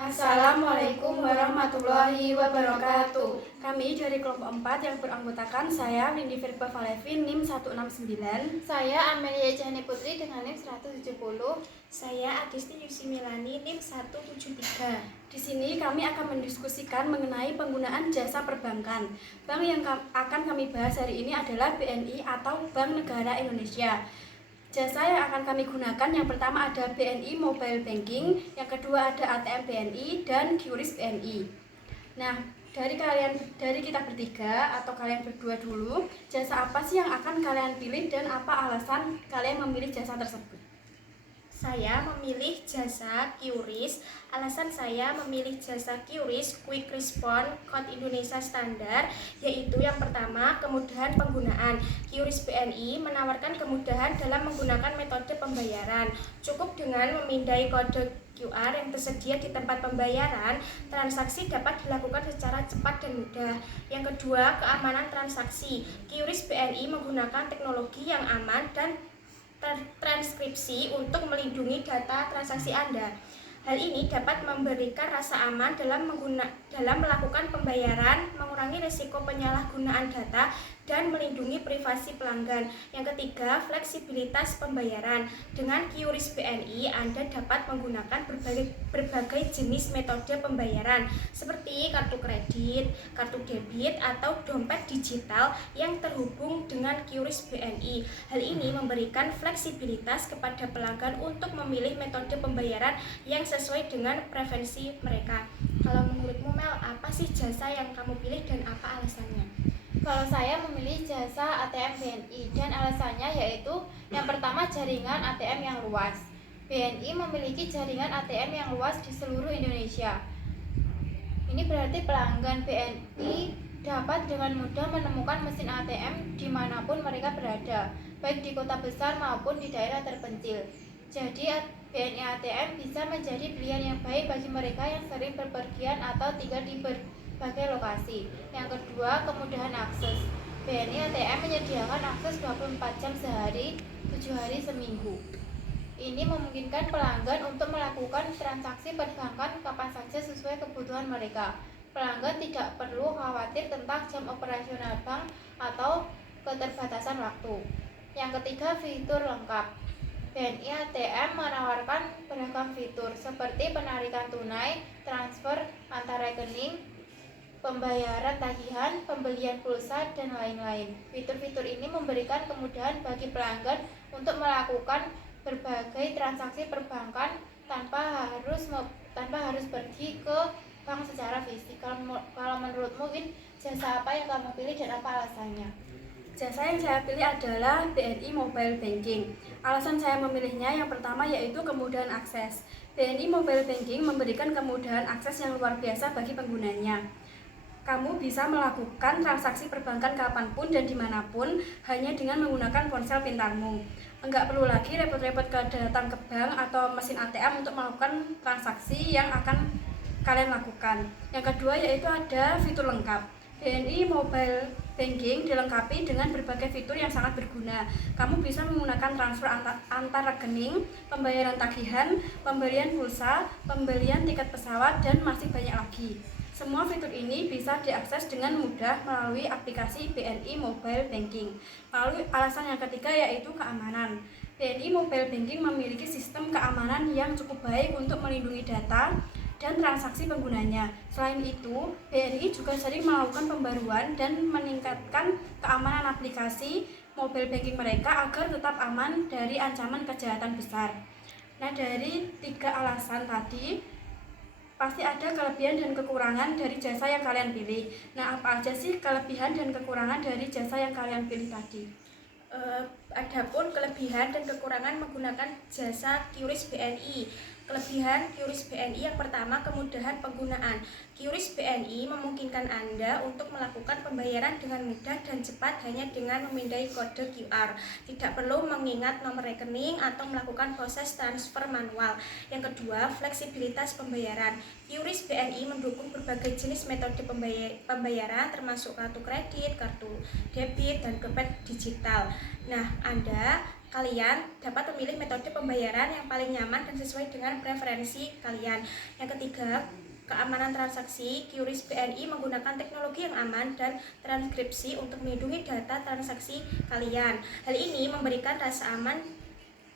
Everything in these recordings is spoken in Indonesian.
Assalamualaikum warahmatullahi wabarakatuh. Kami dari kelompok 4 yang beranggotakan saya Windy Firpa Valevi NIM 169. Saya Amelia Jahani Putri dengan NIM 170. Saya Adisti Yusi Milani NIM 173. Di sini kami akan mendiskusikan mengenai penggunaan jasa perbankan. Bank yang akan kami bahas hari ini adalah BNI atau Bank Negara Indonesia. Jasa yang akan kami gunakan yang pertama ada BNI Mobile Banking, yang kedua ada ATM BNI dan QRIS BNI. Nah, dari kita bertiga atau kalian berdua dulu, jasa apa sih yang akan kalian pilih dan apa alasan kalian memilih jasa tersebut? Saya memilih jasa QRIS. Alasan saya memilih jasa QRIS Quick Response Code Indonesia Standar yaitu yang pertama, kemudahan penggunaan. QRIS BNI menawarkan kemudahan dalam menggunakan metode pembayaran. Cukup dengan memindai kode QR yang tersedia di tempat pembayaran, transaksi dapat dilakukan secara cepat dan mudah. Yang kedua, keamanan transaksi. QRIS BNI menggunakan teknologi yang aman dan transkripsi untuk melindungi data transaksi Anda. Hal ini dapat memberikan rasa aman dalam melakukan pembayaran, mengurangi risiko penyalahgunaan data, dan melindungi privasi pelanggan. Yang ketiga, fleksibilitas pembayaran. Dengan QRIS BNI, Anda dapat menggunakan berbagai jenis metode pembayaran seperti kartu kredit, kartu debit, atau dompet digital yang terhubung dengan QRIS BNI. Hal ini memberikan fleksibilitas kepada pelanggan untuk memilih metode pembayaran yang sesuai dengan preferensi mereka. Kalau menurutmu Mel, apa sih jasa yang kamu pilih dan apa alasannya? Kalau saya memilih jasa ATM BNI dan alasannya yaitu yang pertama, jaringan ATM yang luas. BNI memiliki jaringan ATM yang luas di seluruh Indonesia. Ini berarti pelanggan BNI dapat dengan mudah menemukan mesin ATM dimanapun mereka berada, baik di kota besar maupun di daerah terpencil. Jadi BNI ATM bisa menjadi pilihan yang baik bagi mereka yang sering berpergian atau tinggal di berbagai lokasi. Yang kedua, kemudahan akses. BNI ATM menyediakan akses 24 jam sehari, 7 hari seminggu. Ini memungkinkan pelanggan untuk melakukan transaksi perbankan kapan saja sesuai kebutuhan mereka. Pelanggan tidak perlu khawatir tentang jam operasional bank atau keterbatasan waktu. Yang ketiga, fitur lengkap. BNI ATM menawarkan beragam fitur seperti penarikan tunai, transfer antar rekening, pembayaran tagihan, pembelian pulsa, dan lain-lain. Fitur-fitur ini memberikan kemudahan bagi pelanggan untuk melakukan berbagai transaksi perbankan tanpa harus pergi ke bank secara fisik. Kalau menurutmu, Win, jasa apa yang kamu pilih dan apa alasannya? Jasa yang saya pilih adalah BNI Mobile Banking. Alasan saya memilihnya yang pertama yaitu kemudahan akses. BNI Mobile Banking memberikan kemudahan akses yang luar biasa bagi penggunanya. Kamu bisa melakukan transaksi perbankan kapanpun dan dimanapun hanya dengan menggunakan ponsel pintarmu. Enggak perlu lagi repot-repot datang ke bank atau mesin ATM untuk melakukan transaksi yang akan kalian lakukan. Yang kedua yaitu ada fitur lengkap. BNI Mobile Banking dilengkapi dengan berbagai fitur yang sangat berguna. Kamu bisa menggunakan transfer antar rekening, pembayaran tagihan, pembelian pulsa, pembelian tiket pesawat, dan masih banyak lagi. Semua fitur ini bisa diakses dengan mudah melalui aplikasi BNI Mobile Banking. Lalu alasan yang ketiga yaitu keamanan. BNI Mobile Banking memiliki sistem keamanan yang cukup baik untuk melindungi data dan transaksi penggunanya. Selain itu, BNI juga sering melakukan pembaruan dan meningkatkan keamanan aplikasi mobile banking mereka agar tetap aman dari ancaman kejahatan besar. Nah, dari 3 alasan tadi, pasti ada kelebihan dan kekurangan dari jasa yang kalian pilih. Nah, apa aja sih kelebihan dan kekurangan dari jasa yang kalian pilih tadi? Adapun kelebihan dan kekurangan menggunakan jasa QRIS BNI. Kelebihan QRIS BNI yang pertama, kemudahan penggunaan. QRIS BNI memungkinkan Anda untuk melakukan pembayaran dengan mudah dan cepat hanya dengan memindai kode QR. Tidak perlu mengingat nomor rekening atau melakukan proses transfer manual. Yang kedua, fleksibilitas pembayaran. QRIS BNI mendukung berbagai jenis metode pembayaran termasuk kartu kredit, kartu debit, dan dompet digital. Nah, Anda kalian dapat memilih metode pembayaran yang paling nyaman dan sesuai dengan preferensi kalian. Yang ketiga, keamanan transaksi. QRIS BNI menggunakan teknologi yang aman dan transkripsi untuk melindungi data transaksi kalian. Hal ini memberikan rasa aman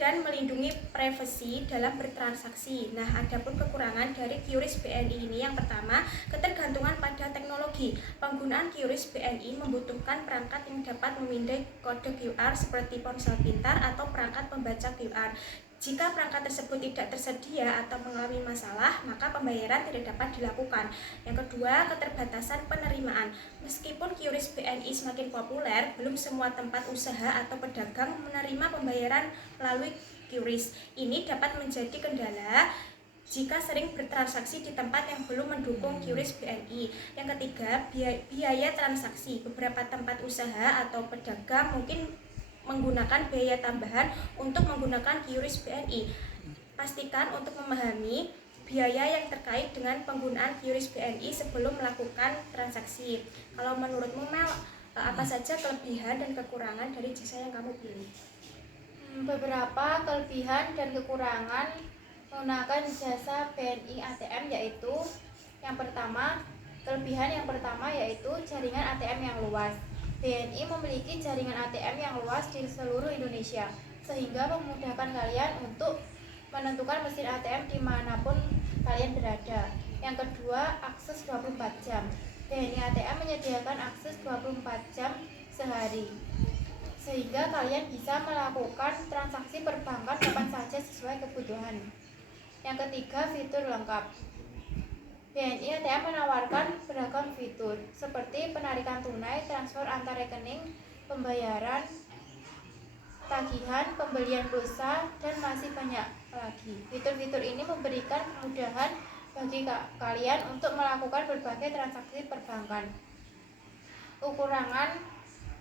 dan melindungi privasi dalam bertransaksi. Nah, adapun kekurangan dari QRIS BNI ini yang pertama, ketergantungan pada teknologi. Penggunaan QRIS BNI membutuhkan perangkat yang dapat memindai kode QR seperti ponsel pintar atau perangkat pembaca QR. Jika perangkat tersebut tidak tersedia atau mengalami masalah, maka pembayaran tidak dapat dilakukan. Yang kedua, keterbatasan penerimaan. Meskipun QRIS BNI semakin populer, belum semua tempat usaha atau pedagang menerima pembayaran melalui QRIS. Ini dapat menjadi kendala jika sering bertransaksi di tempat yang belum mendukung QRIS BNI. Yang ketiga, biaya transaksi. Beberapa tempat usaha atau pedagang mungkin menggunakan biaya tambahan untuk menggunakan QRIS BNI. Pastikan untuk memahami biaya yang terkait dengan penggunaan QRIS BNI sebelum melakukan transaksi. Kalau menurutmu Mel, apa saja kelebihan dan kekurangan dari jasa yang kamu pilih? Beberapa kelebihan dan kekurangan menggunakan jasa BNI ATM yaitu yang pertama, kelebihan yang pertama yaitu jaringan ATM yang luas. BNI memiliki jaringan ATM yang luas di seluruh Indonesia, sehingga memudahkan kalian untuk menentukan mesin ATM dimanapun kalian berada. Yang kedua, akses 24 jam. BNI ATM menyediakan akses 24 jam sehari, sehingga kalian bisa melakukan transaksi perbankan kapan saja sesuai kebutuhan. Yang ketiga, fitur lengkap. BNI ATM menawarkan beragam fitur seperti penarikan tunai, transfer antar rekening, pembayaran, tagihan, pembelian pulsa, dan masih banyak lagi. Fitur-fitur ini memberikan kemudahan bagi kalian untuk melakukan berbagai transaksi perbankan. Kekurangan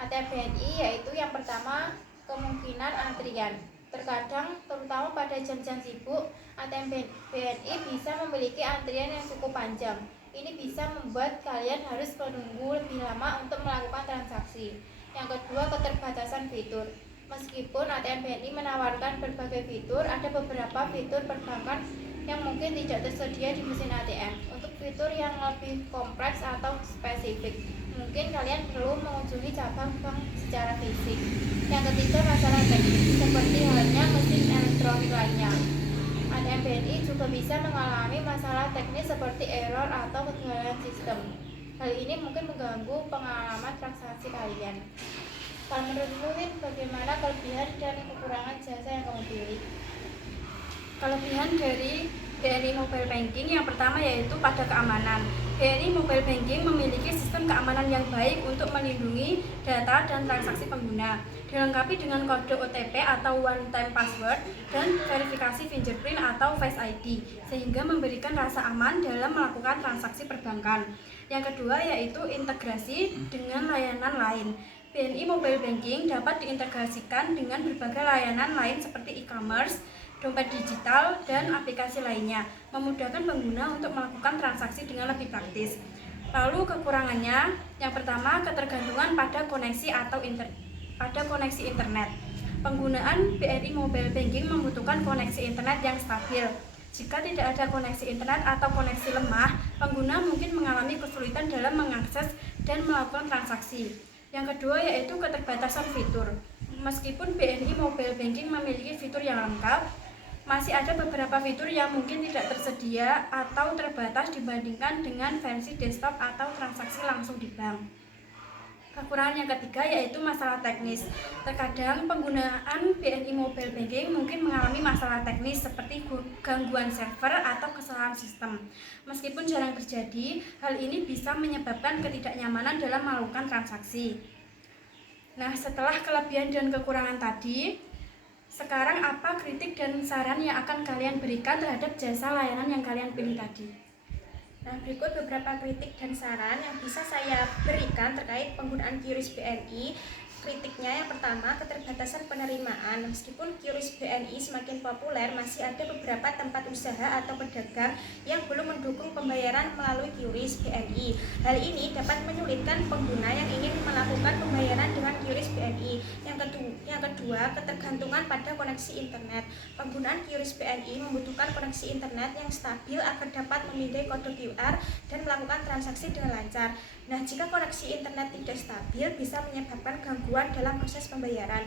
ATM BNI yaitu yang pertama, kemungkinan antrian. Terkadang, terutama pada jam-jam sibuk, ATM BNI bisa memiliki antrian yang cukup panjang. Ini bisa membuat kalian harus menunggu lebih lama untuk melakukan transaksi. Yang kedua, keterbatasan fitur. Meskipun ATM BNI menawarkan berbagai fitur, ada beberapa fitur perbankan yang mungkin tidak tersedia di mesin ATM. Untuk fitur yang lebih kompleks atau spesifik, mungkin kalian perlu mengunjungi cabang bank secara fisik. Yang ketiga, masalah teknis seperti halnya mesin elektronik lainnya. ATM BNI juga bisa mengalami masalah teknis seperti error atau kegagalan sistem. Hal ini mungkin mengganggu pengalaman transaksi kalian. Kalau menurutmu, bagaimana kelebihan dan kekurangan jasa yang kamu pilih? Kelebihan dari BNI Mobile Banking yang pertama yaitu pada keamanan. BNI Mobile Banking memiliki sistem keamanan yang baik untuk melindungi data dan transaksi pengguna, dilengkapi dengan kode OTP atau one time password dan verifikasi fingerprint atau Face ID, sehingga memberikan rasa aman dalam melakukan transaksi perbankan. Yang kedua yaitu integrasi dengan layanan lain. BNI Mobile Banking dapat diintegrasikan dengan berbagai layanan lain seperti e-commerce, dompet digital, dan aplikasi lainnya, memudahkan pengguna untuk melakukan transaksi dengan lebih praktis. Lalu kekurangannya, yang pertama ketergantungan pada koneksi internet. Penggunaan BNI Mobile Banking membutuhkan koneksi internet yang stabil. Jika tidak ada koneksi internet atau koneksi lemah, pengguna mungkin mengalami kesulitan dalam mengakses dan melakukan transaksi. Yang kedua yaitu keterbatasan fitur. Meskipun BNI Mobile Banking memiliki fitur yang lengkap, masih ada beberapa fitur yang mungkin tidak tersedia atau terbatas dibandingkan dengan versi desktop atau transaksi langsung di bank. Kekurangan yang ketiga yaitu masalah teknis. Terkadang penggunaan BNI Mobile Banking mungkin mengalami masalah teknis seperti gangguan server atau kesalahan sistem. Meskipun jarang terjadi, hal ini bisa menyebabkan ketidaknyamanan dalam melakukan transaksi. Nah, setelah kelebihan dan kekurangan tadi, sekarang apa kritik dan saran yang akan kalian berikan terhadap jasa layanan yang kalian pilih tadi? Nah, berikut beberapa kritik dan saran yang bisa saya berikan terkait penggunaan QRIS BNI. Kritiknya yang pertama, keterbatasan penerimaan. Meskipun QRIS BNI semakin populer, masih ada beberapa tempat usaha atau pedagang yang belum mendukung pembayaran melalui QRIS BNI. Hal ini dapat menyulitkan pengguna yang ingin melakukan pembayaran dengan QRIS BNI. Yang kedua, ketergantungan pada koneksi internet. Penggunaan QRIS BNI membutuhkan koneksi internet yang stabil agar dapat memindai kode QR dan melakukan transaksi dengan lancar. Nah, jika koneksi internet tidak stabil, bisa menyebabkan gangguan dalam proses pembayaran.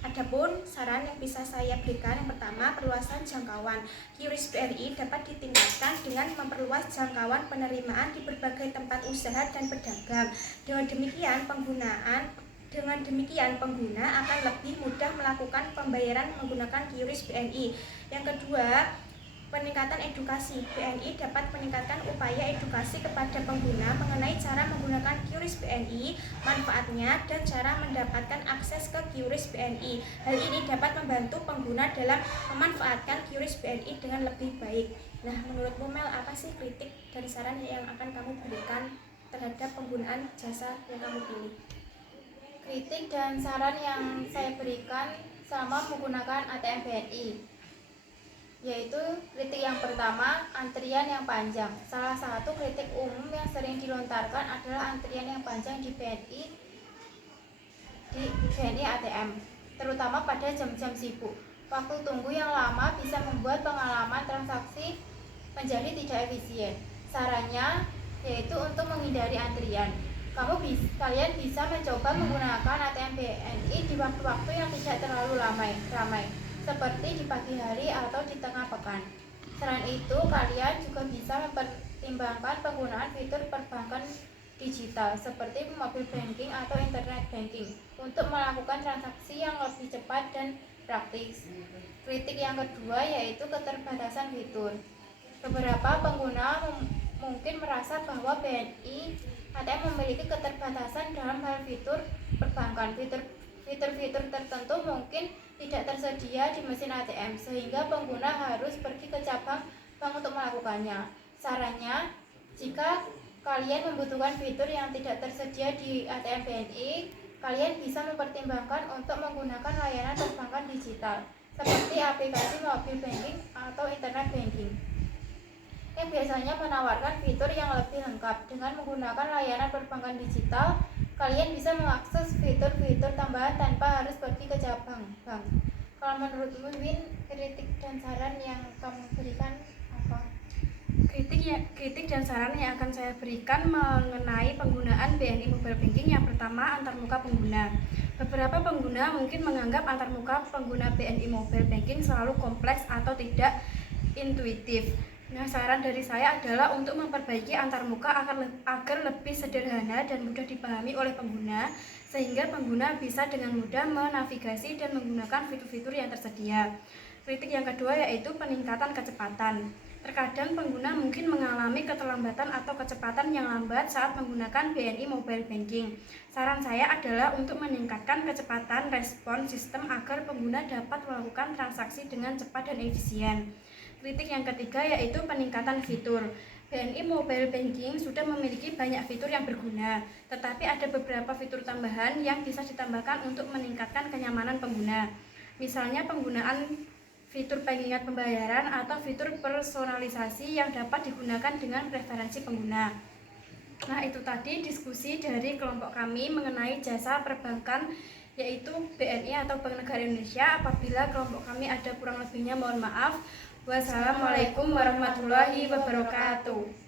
Adapun saran yang bisa saya berikan, yang pertama, perluasan jangkauan. QRIS BNI dapat ditingkatkan dengan memperluas jangkauan penerimaan di berbagai tempat usaha dan pedagang. Dengan demikian, pengguna akan lebih mudah melakukan pembayaran menggunakan QRIS BNI. Yang kedua, peningkatan edukasi. BNI dapat meningkatkan upaya edukasi kepada pengguna mengenai cara menggunakan QRIS BNI, manfaatnya, dan cara mendapatkan akses ke QRIS BNI. Hal ini dapat membantu pengguna dalam memanfaatkan QRIS BNI dengan lebih baik. Nah, menurutmu Mel, apa sih kritik dari saran yang akan kamu berikan terhadap penggunaan jasa yang kamu pilih? Kritik dan saran yang saya berikan selama menggunakan ATM BNI, yaitu kritik yang pertama, antrian yang panjang. Salah satu kritik umum yang sering dilontarkan adalah antrian yang panjang di BNI ATM, terutama pada jam-jam sibuk. Waktu tunggu yang lama bisa membuat pengalaman transaksi menjadi tidak efisien. Sarannya yaitu untuk menghindari antrian. Kalian bisa mencoba menggunakan ATM BNI di waktu-waktu yang tidak terlalu ramai, seperti di pagi hari atau di tengah pekan. Selain itu, kalian juga bisa mempertimbangkan penggunaan fitur perbankan digital seperti mobile banking atau internet banking untuk melakukan transaksi yang lebih cepat dan praktis. Kritik yang kedua yaitu keterbatasan fitur. Beberapa pengguna mungkin merasa bahwa BNI ATM memiliki keterbatasan dalam hal fitur perbankan. Fitur-fitur tertentu mungkin tidak tersedia di mesin ATM, sehingga pengguna harus pergi ke cabang bank untuk melakukannya. Sarannya, jika kalian membutuhkan fitur yang tidak tersedia di ATM BNI, kalian bisa mempertimbangkan untuk menggunakan layanan perbankan digital, seperti aplikasi mobile banking atau internet banking, yang biasanya menawarkan fitur yang lebih lengkap. Dengan menggunakan layanan perbankan digital, kalian bisa mengakses fitur-fitur tambahan tanpa harus pergi ke cabang bank. Kalau menurutmu, Win, kritik dan saran yang kamu berikan apa? Kritik dan saran yang akan saya berikan mengenai penggunaan BNI Mobile Banking. Yang pertama, antarmuka pengguna. Beberapa pengguna mungkin menganggap antarmuka pengguna BNI Mobile Banking selalu kompleks atau tidak intuitif. Nah, saran dari saya adalah untuk memperbaiki antarmuka agar lebih sederhana dan mudah dipahami oleh pengguna, sehingga pengguna bisa dengan mudah menavigasi dan menggunakan fitur-fitur yang tersedia. Kritik yang kedua yaitu peningkatan kecepatan. Terkadang pengguna mungkin mengalami keterlambatan atau kecepatan yang lambat saat menggunakan BNI Mobile Banking. Saran saya adalah untuk meningkatkan kecepatan respon sistem agar pengguna dapat melakukan transaksi dengan cepat dan efisien. Kritik yang ketiga yaitu peningkatan fitur. BNI Mobile Banking sudah memiliki banyak fitur yang berguna, tetapi ada beberapa fitur tambahan yang bisa ditambahkan untuk meningkatkan kenyamanan pengguna. Misalnya penggunaan fitur pengingat pembayaran atau fitur personalisasi yang dapat digunakan dengan preferensi pengguna. Nah, itu tadi diskusi dari kelompok kami mengenai jasa perbankan yaitu BNI atau Bank Negara Indonesia. Apabila kelompok kami ada kurang lebihnya mohon maaf. Wassalamualaikum warahmatullahi wabarakatuh.